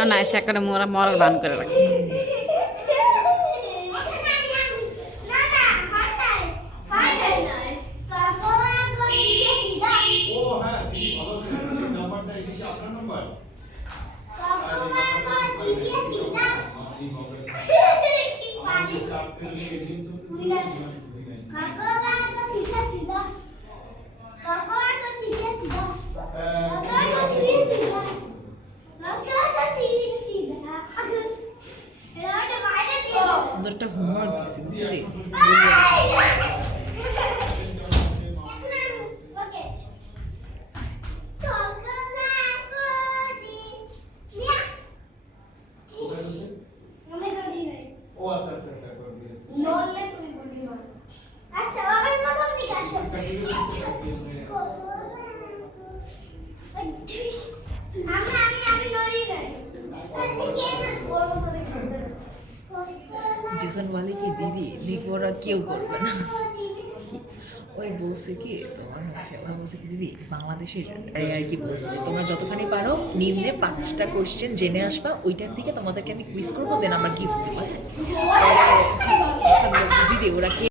দেও না, এসে একটা মরার বান করে রাখছে। একটা হোমওয়ার্ক দিচ্ছি বুঝলি। জেসন বলে কি দিদি দেখবো ওরা কেউ করবে না। ওই বলছে কি তোমার হচ্ছে ওরা বলছে কি দিদি বাংলাদেশের আর কি বলছে যে তোমরা যতখানি পারো নিম্নে 5টা কোশ্চেন জেনে আসবা, ওইটার থেকে তোমাদেরকে আমি কুইজ করবো, দেন আমার গিফট দেবো। হ্যাঁ দিদি ওরা